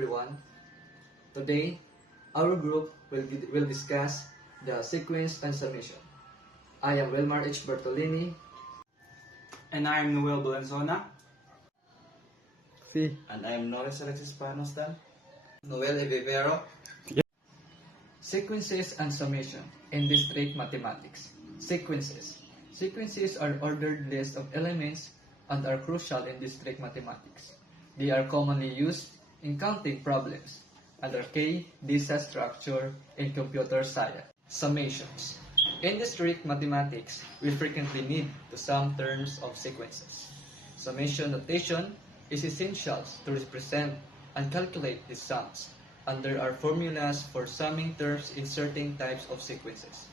everyone. Today, our group will discuss the sequence and summation. I am Wilmar H. Bertolini. And I am Noel Balanzona. And I am Norris Alexis Panostan. Noel Evivero. Sequences and summation in district mathematics. Sequences. Sequences are ordered lists of elements and are crucial in district mathematics. They are commonly used in counting problems and are key data structure in computer science. Summations. In district mathematics, we frequently need to sum terms of sequences. Summation notation is essential to represent and calculate these sums, and there are formulas for summing terms in certain types of sequences.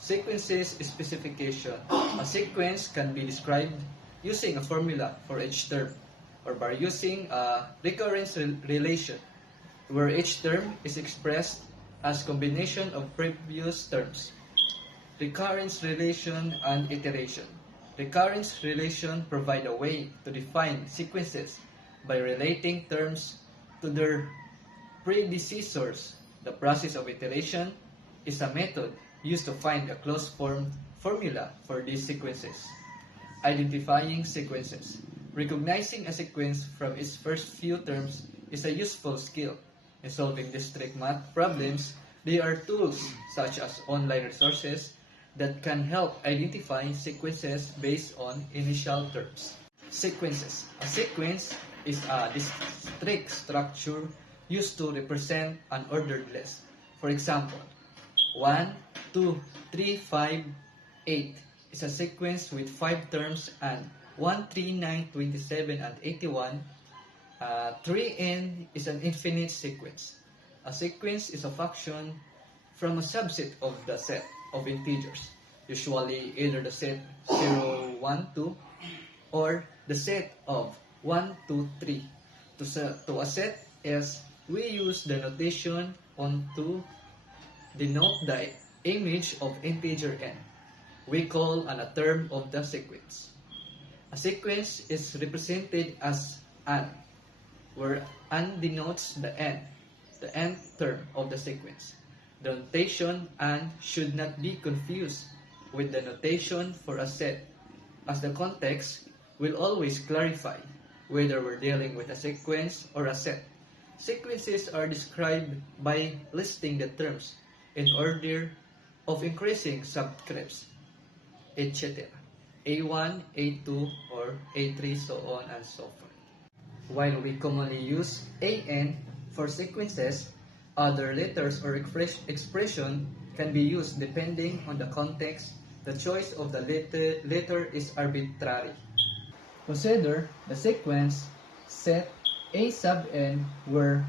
Sequences specification. A sequence can be described using a formula for each term, or by using a recurrence relation, where each term is expressed as combination of previous terms. Recurrence relation and iteration. Recurrence relation provide a way to define sequences by relating terms to their predecessors. The process of iteration is a method used to find a closed form formula for these sequences. Identifying sequences. Recognizing a sequence from its first few terms is a useful skill. In solving district math problems, there are tools such as online resources that can help identify sequences based on initial terms. Sequences. A sequence is a discrete structure used to represent an ordered list. For example, 1, 2, 3, 5, 8 is a sequence with 5 terms, and 1, 3, 9, 27, and 81. 3n is an infinite sequence. A sequence is a function from a subset of the set of integers, usually either the set 0, 1, 2, or the set of 1, 2, 3. To a set S, we use the notation on to denote the image of integer n. We call a term of the sequence. A sequence is represented as an, where an denotes the nth term of the sequence. The notation and should not be confused with the notation for a set, as the context will always clarify whether we're dealing with a sequence or a set. Sequences are described by listing the terms in order of increasing subscripts, etc. A1, A2, or A3, so on and so forth. While we commonly use AN for sequences, other letters or expression can be used depending on the context. The choice of the letter is arbitrary. Consider the sequence set A sub n, where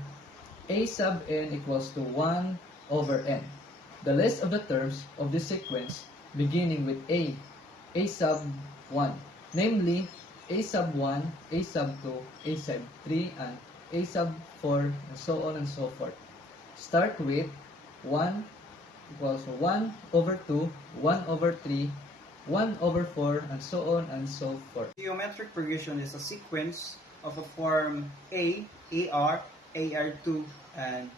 A sub n equals to 1 over n. The list of the terms of this sequence beginning with A sub 1, namely A sub 1, A sub 2, A sub 3, and A sub 4, and so on and so forth. Start with 1 equals 1 over 2, 1 over 3, 1 over 4, and so on and so forth. Geometric progression is a sequence of a form A, AR, AR2, and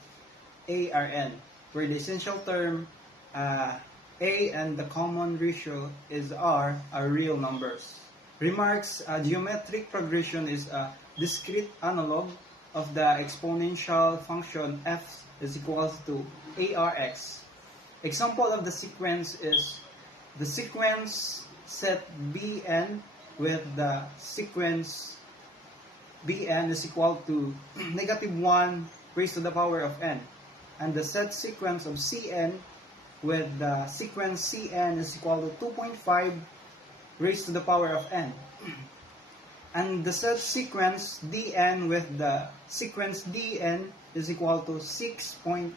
ARN, where the essential term A and the common ratio is R are real numbers. Remarks: geometric progression is a discrete analog of the exponential function f is equals to ARX. Example of the sequence is the sequence set Bn with the sequence Bn is equal to negative 1 raised to the power of n, and the set sequence of Cn with the sequence Cn is equal to 2.5 raised to the power of n, and the set sequence Dn with the sequence Dn is equal to 6.1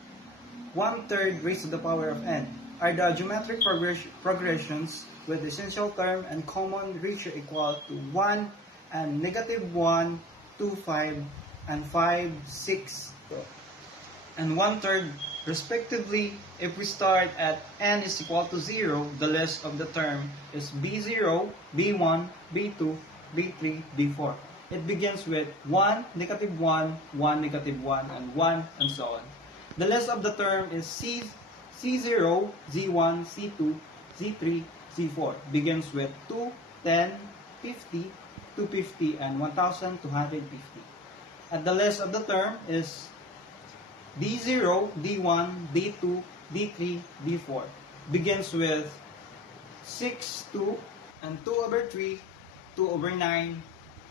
third raised to the power of n, are the geometric progressions with essential term and common ratio equal to 1 and negative 1, 2, 5, and 5, 6, and 1 third respectively. If we start at n is equal to 0, the list of the term is B0, B1, B2, B3, B4. It begins with 1, negative 1, 1, negative 1, and 1, and so on. The list of the term is C0, Z1, C2, Z3, Z4. Begins with 2, 10, 50, 250, and 1250. And the list of the term is D0, D1, D2, D3, D4. Begins with 6, 2, and 2 over 3, 2 over 9,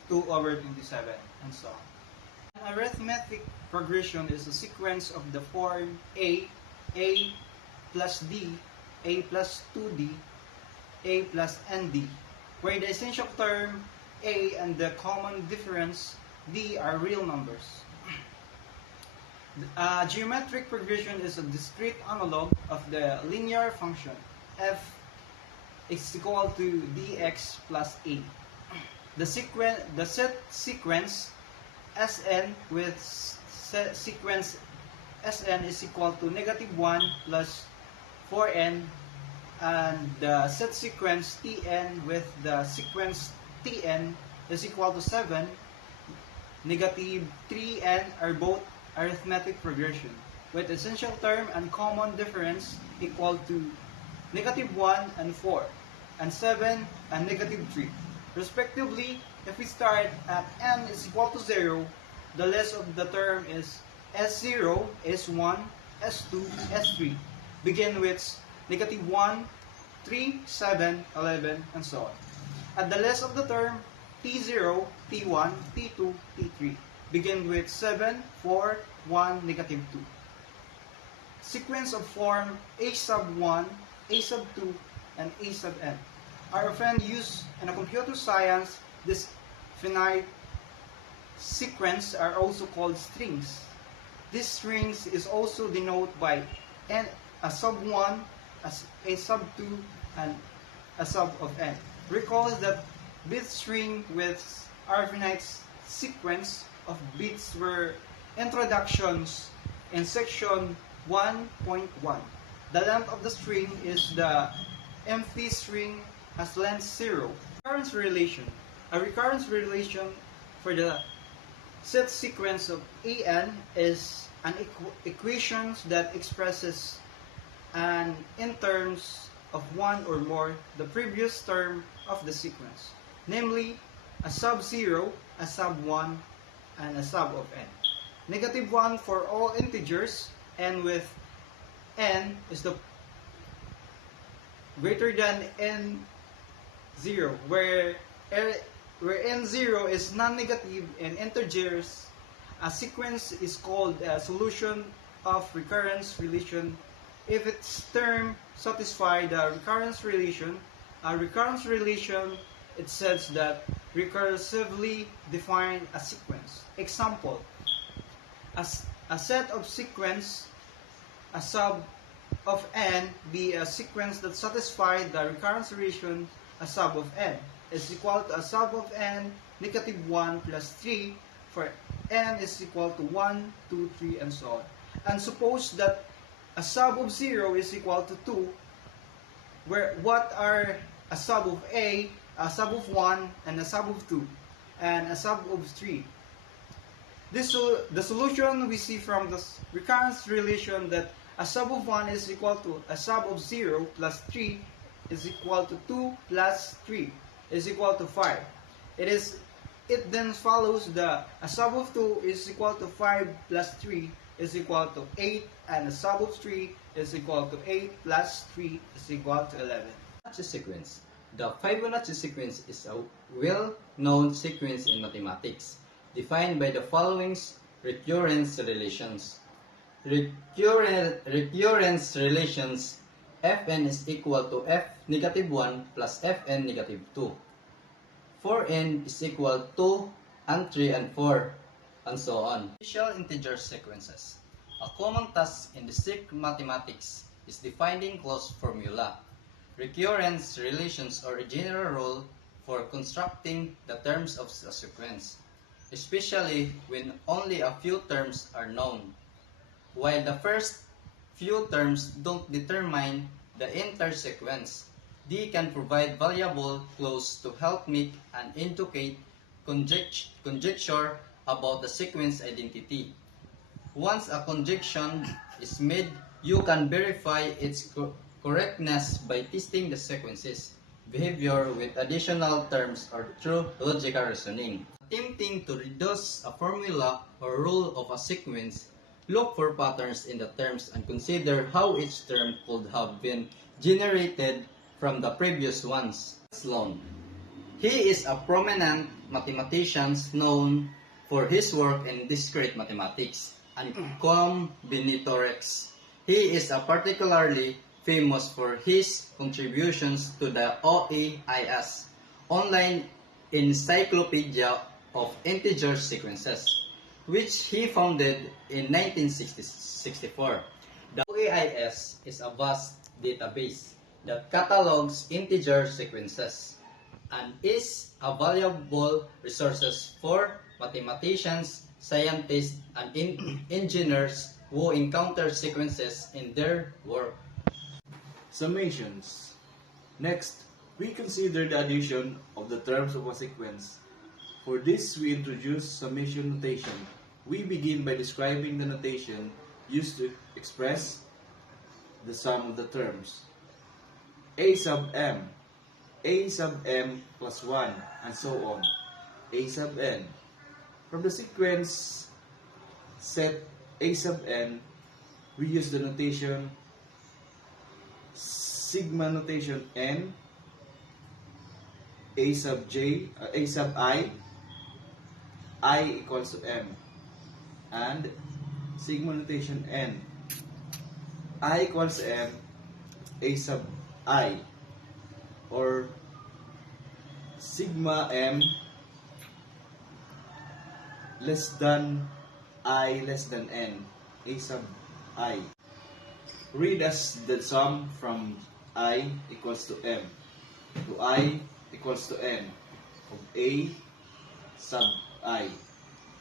2 over 27, and so on. An arithmetic progression is a sequence of the form A plus D, A plus 2D, A plus ND, where the essential term A and the common difference D are real numbers. A geometric progression is a discrete analog of the linear function f is equal to dx plus a. The set sequence Sn with sequence Sn is equal to negative 1 plus 4n, and the set sequence Tn with the sequence Tn is equal to 7, negative 3n are both arithmetic progression, with essential term and common difference equal to negative 1 and 4, and 7 and negative 3. Respectively, if we start at n is equal to 0, the list of the term is S0, S1, S2, S3. Begin with negative 1, 3, 7, 11, and so on. At the list of the term T0, T1, T2, T3. Begin with 7, 4, 1, negative 2. Sequence of form A sub 1, A sub 2, and A sub n are often used in a computer science. This finite sequence are also called strings. These strings is also denoted by n, a sub 1, a sub 2, and a sub of n. Recall that bit string with our finite sequence of bits were introductions in section 1.1. The length of the string is the empty string has length 0. Recurrence relation. A recurrence relation for the set sequence of an is an equation that expresses an in terms of one or more the previous term of the sequence, namely a sub 0, a sub 1, and a sub of n. Negative 1 for all integers, and with n is the greater than n0, where n0 is non-negative in integers. A sequence is called a solution of recurrence relation if its term satisfy the recurrence relation. A recurrence relation, it says that recursively define a sequence. Example, a set of sequence, a sub of n, be a sequence that satisfy the recurrence relation, a sub of n is equal to a sub of n negative 1 plus 3, for n is equal to 1, 2, 3, and so on. And suppose that a sub of 0 is equal to 2, where what are a sub of a sub of 1, and a sub of 2, and a sub of 3. The solution we see from the recurrence relation that a sub of 1 is equal to a sub of 0 plus 3 is equal to 2 plus 3 is equal to 5. It then follows a sub of 2 is equal to 5 plus 3 is equal to 8, and a sub of 3 is equal to 8 plus 3 is equal to 11. Fibonacci sequence. The Fibonacci sequence is a well-known sequence in mathematics, defined by the following recurrence relations. Recurrence relations: Fn is equal to f negative 1 plus Fn negative 2. 4n is equal to and 3 and 4, and so on. Special integer sequences. A common task in the strict mathematics is defining closed formula. Recurrence relations are a general rule for constructing the terms of a sequence, especially when only a few terms are known. While the first few terms don't determine the entire sequence, they can provide valuable clues to help make and indicate conjecture about the sequence identity. Once a conjunction is made, you can verify its correctness by testing the sequences behavior with additional terms or through logical reasoning. Attempting to reduce a formula or rule of a sequence, look for patterns in the terms and consider how each term could have been generated from the previous ones. Sloan. He is a prominent mathematician known for his work in discrete mathematics and combinatorics. He is particularly famous for his contributions to the OEIS, Online Encyclopedia of Integer Sequences, which he founded in 1964. The OEIS is a vast database that catalogs integer sequences and is a valuable resource for mathematicians, scientists, and engineers who encounter sequences in their work. Summations. Next, we consider the addition of the terms of a sequence. For this, we introduce summation notation. We begin by describing the notation used to express the sum of the terms. A sub m plus 1, and so on. A sub n. From the sequence set A sub n, we use the notation sigma notation n, A sub I equals to m, and sigma notation n, I equals to m, A sub I, or sigma m less than I less than n, A sub I. Read as the sum from I equals to m to I equals to n of A sub I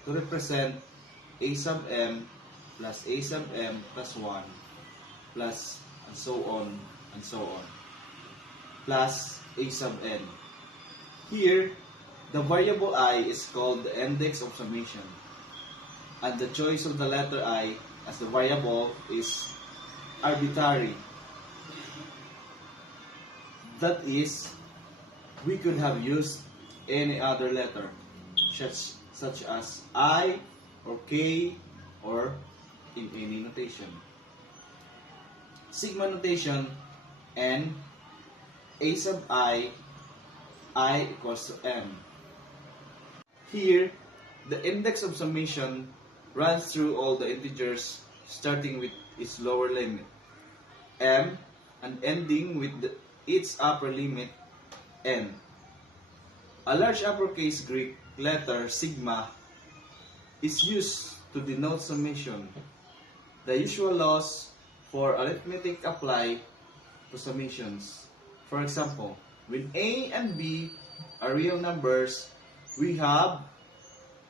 to represent A sub m plus A sub m plus 1 plus and so on plus A sub n. Here, the variable I is called the index of summation, and the choice of the letter I as the variable is arbitrary. That is, we could have used any other letter, such as I or K or in any notation. Sigma notation n, A sub I equals to m. Here, the index of summation runs through all the integers starting with its lower limit, m, and ending with its upper limit, n. A large uppercase Greek letter sigma is used to denote summation. The usual laws for arithmetic apply to summations. For example, when a and b are real numbers, we have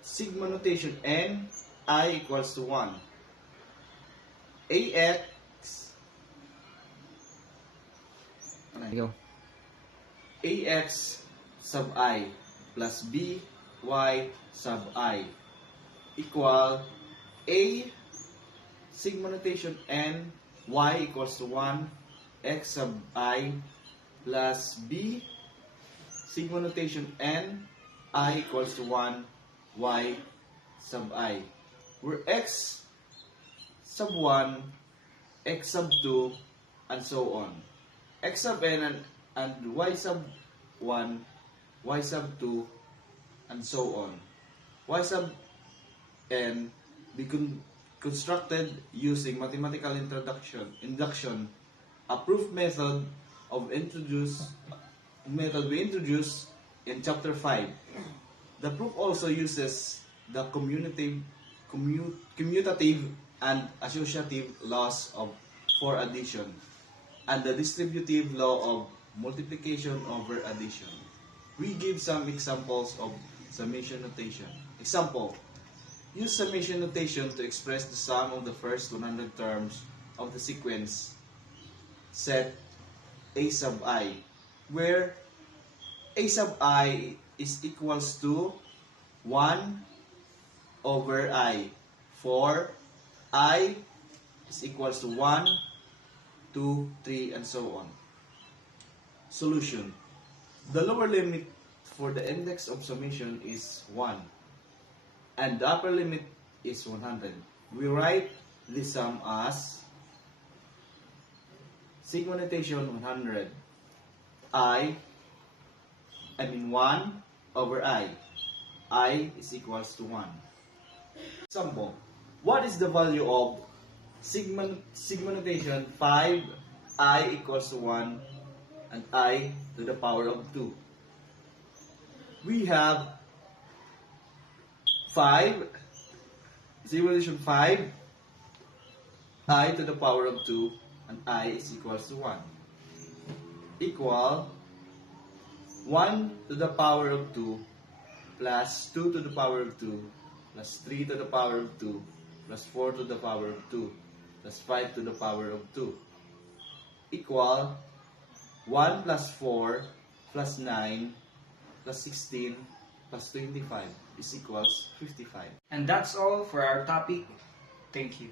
sigma notation n, I equals to 1. ax sub I plus by sub I equal a sigma notation n, y equals to 1, x sub I plus b sigma notation n, I equals to 1, y sub I, where x sub 1, x sub 2, and so on. X sub n and y sub 1, y sub 2, and so on. Y sub n be constructed using mathematical induction, a proof method we introduced in chapter 5. The proof also uses the commutative and associative laws for addition and the distributive law of multiplication over addition. We give some examples of summation notation. Example: use summation notation to express the sum of the first 100 terms of the sequence set A sub I, where A sub I is equals to 1 over I. For I is equals to 1, 2, 3, and so on. Solution. The lower limit for the index of summation is 1, and the upper limit is 100. We write this sum as sigma notation 100. I mean 1 over I. I is equals to 1. Example. What is the value of sigma notation 5, I equals to 1, and I to the power of 2? We have 5, sigma notation 5, I to the power of 2, and I is equals to 1. Equal 1 to the power of 2 plus 2 to the power of 2 plus 3 to the power of 2 plus 4 to the power of 2 plus 5 to the power of 2 equal 1 plus 4 plus 9 plus 16 plus 25 is equals 55. And that's all for our topic. Thank you.